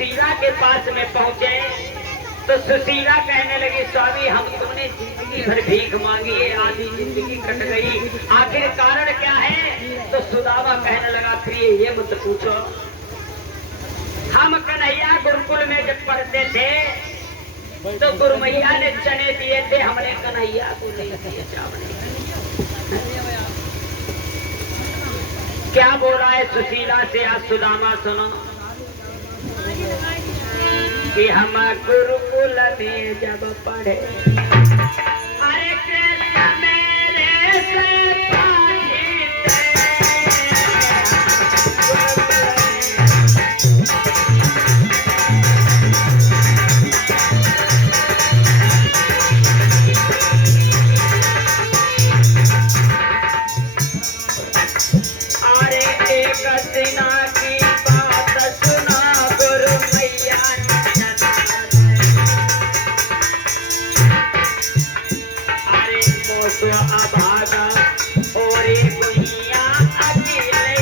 सुशीला के पास में पहुंचे तो सुशीला कहने लगी, स्वामी हम तुमने जिंदगी भर भीख मांगी है, आधी जिंदगी कट गई, आखिर कारण क्या है? तो सुदामा कहने लगा, प्रिय ये मत पूछो, हम कन्हैया गुरुकुल में जब पढ़ते थे तो गुरुमैया ने चने दिए थे, हमने कन्हैया को नहीं दिए चावल। क्या बोला है सुशीला से? आज सुदामा सुनो कि हम गुरुकुल में जब पढ़े, अरे कृष्ण मेरे से पाठी अरे एक दिना की बात सुना गुरु मैया तो अभागा और गुइया अकेले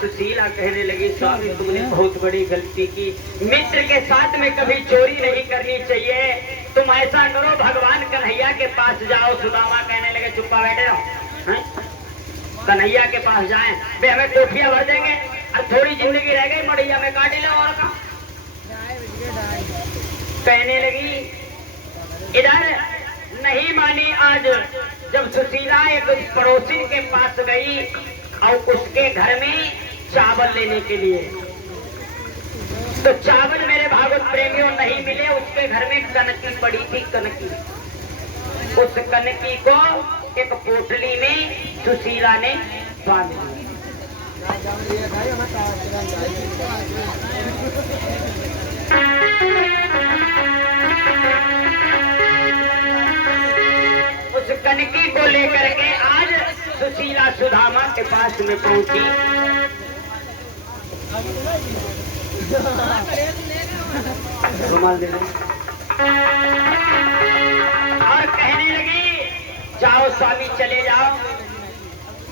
सुशीला कहने लगी, स्वामी तुमने बहुत बड़ी गलती की, मित्र के साथ में कभी चोरी नहीं करनी चाहिए, तुम ऐसा करो भगवान कन्हैया के पास जाओ। सुदामा कहने लगे, चुप्पा बैठे रहो, कन्हैया के पास जाएं, वे हमें कोठिया भर देंगे, अब थोड़ी जिंदगी रह गई, मड़ैया में काट लो और का। कहने लगी इधर नहीं मानी। आज जब सुशीला एक पड़ोसी के पास गई और उसके घर में चावल लेने के लिए, तो चावल मेरे भागवत प्रेमियों नहीं मिले, उसके घर में कनकी पड़ी थी, कनकी। उस कनकी को एक पोटली में सुशीला ने बांध दिया। उस कनकी को लेकर के आज सुशीला सुदामा के पास में पहुंची। रुमाल दे दो। और कहने लगी, जाओ स्वामी चले जाओ।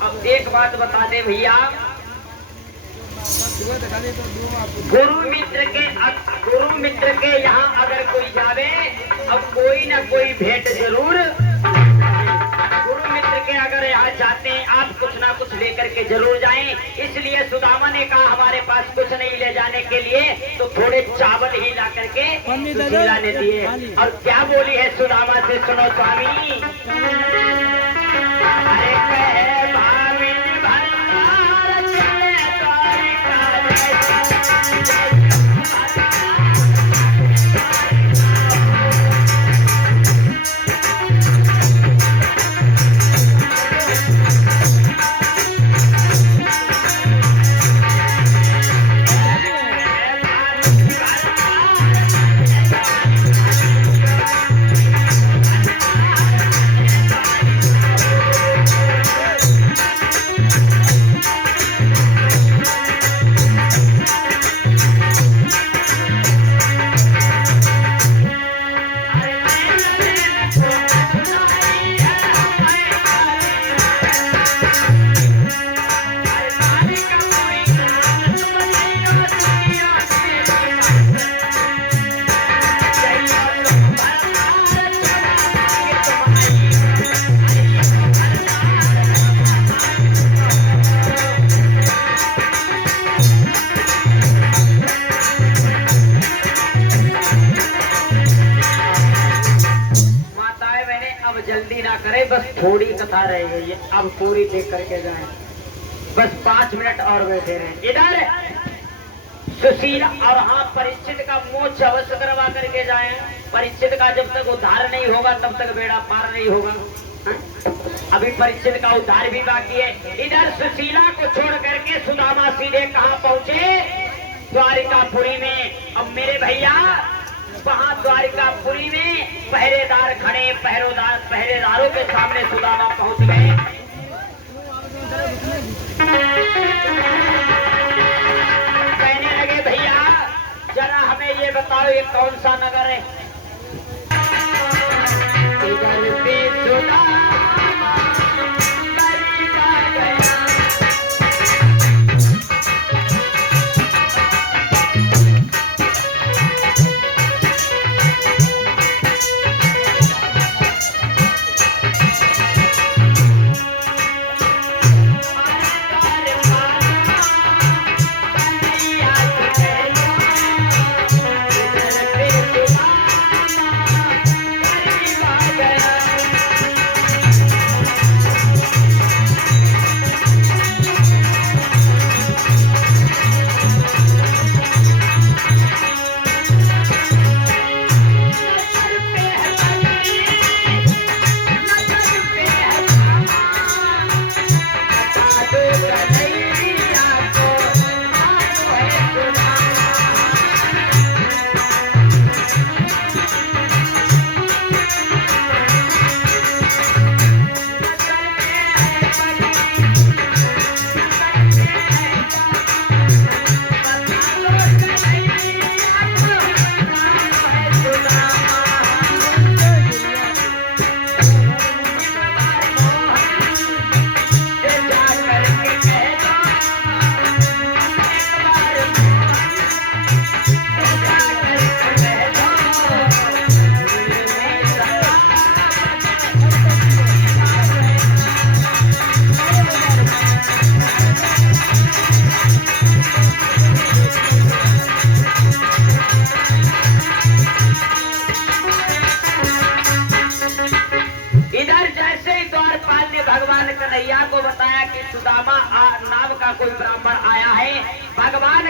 अब एक बात बता दे भैया, गुरु मित्र के यहाँ अगर कोई जावे, अब कोई ना कोई भेंट जरूर। गुरु मित्र के अगर यहाँ जाते हैं आप कुछ ना कुछ लेकर के जरूर जाएं। इसलिए सुदामा ने कहा हमारे पास कुछ नहीं ले जाने के लिए, तो थोड़े चावल ही ला करके सुशीला ने दिए। और क्या बोली है सुदामा से, सुनो स्वामी। अरे कहे भाविन भरमार चले थोड़ी कथा रह गई है, अब पूरी देख करके जाएं। बस 5 मिनट और बैठे रहे। इधर सुशीला और हाँ परीक्षित का मोक्ष अवश्य करवा करके जाए। परीक्षित का जब तक उद्धार नहीं होगा तब तक बेड़ा पार नहीं होगा। हा? अभी परीक्षित का उद्धार भी बाकी है। इधर सुशीला को छोड़ करके सुदामा सीधे कहाँ पहुंचे? द्वारिकापुरी में। अब मेरे भैया वहां द्वारिकापुरी में पहरेदार खड़े, पहरेदारों के सामने सुदामा पहुंच गए। जरा हमें ये बताओ ये कौन सा नगर है? इधर पे सुदामा करीबा गया।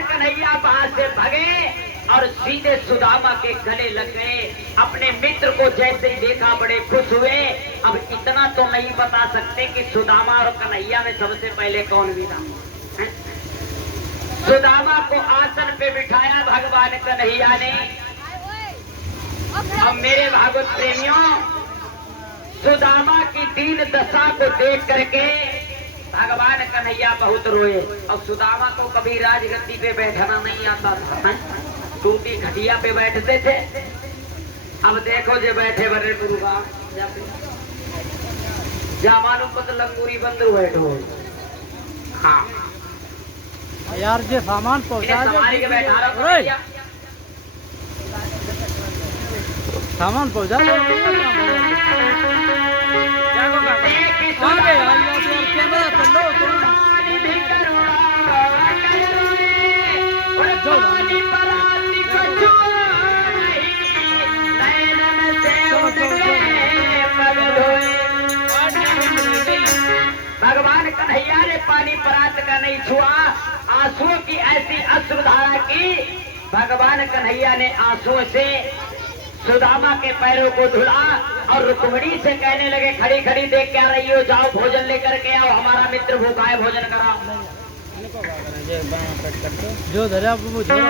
कन्हैया वहां से भगे और सीधे सुदामा के गले लग गए। अपने मित्र को जैसे ही देखा बड़े खुश हुए। अब इतना तो नहीं बता सकते कि सुदामा और कन्हैया में सबसे पहले कौन विदा। सुदामा को आसन पे बिठाया भगवान कन्हैया ने। अब मेरे भागवत प्रेमियों, सुदामा की दीन दशा को देख करके भगवान कन्हैया बहुत रोए। और सुदामा को कभी राजगद्दी पे बैठना नहीं आता था, टूटी खटिया पे बैठते थे। अब देखो जे बैठे बड़े गुरु जा मालूम पत लंगूरी बंद बैठो। हाँ यार जे सामान पहुंचा के बैठा रहा सामान पहुंचा कैमरा चल भगवान कन्हैया ने पानी परात का नहीं छुआ। आंसुओं की ऐसी अश्रुधारा की भगवान कन्हैया ने आंसुओं से सुदामा के पैरों को धुला और रुक्मिणी से कहने लगे, खड़ी खड़ी देख के आ रही हो, जाओ भोजन लेकर के आओ, हमारा मित्र भूखा है, भोजन कराओ। जो धरा वो श्याम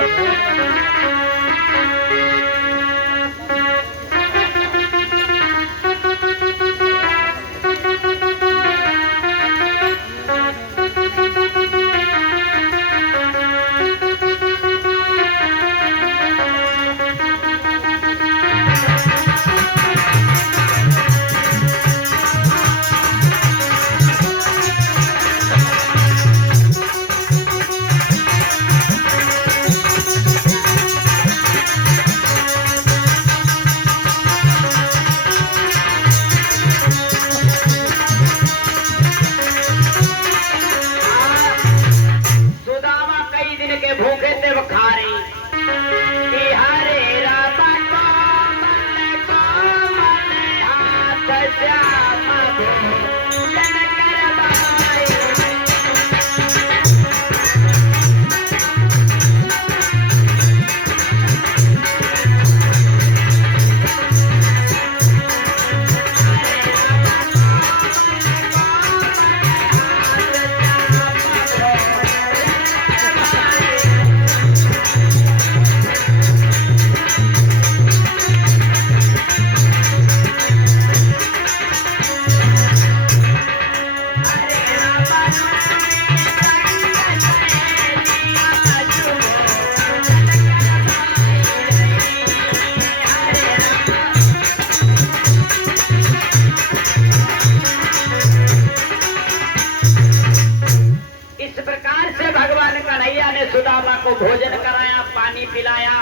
सुदामा को भोजन कराया, पानी पिलाया।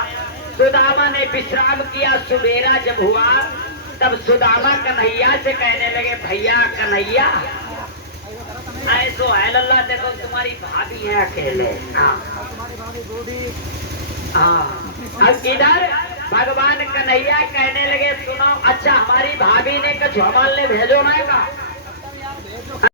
सुदामा ने विश्राम किया। सुबेरा जब हुआ तब सुदामा कन्हैया से कहने लगे, भैया कन्हैया ऐसो है लल्ला, देखो तुम्हारी भाभी है अकेले। हाँ, अब इधर भगवान कन्हैया कहने लगे, सुनो अच्छा हमारी भाभी ने कुछ हमारे भेजो ना का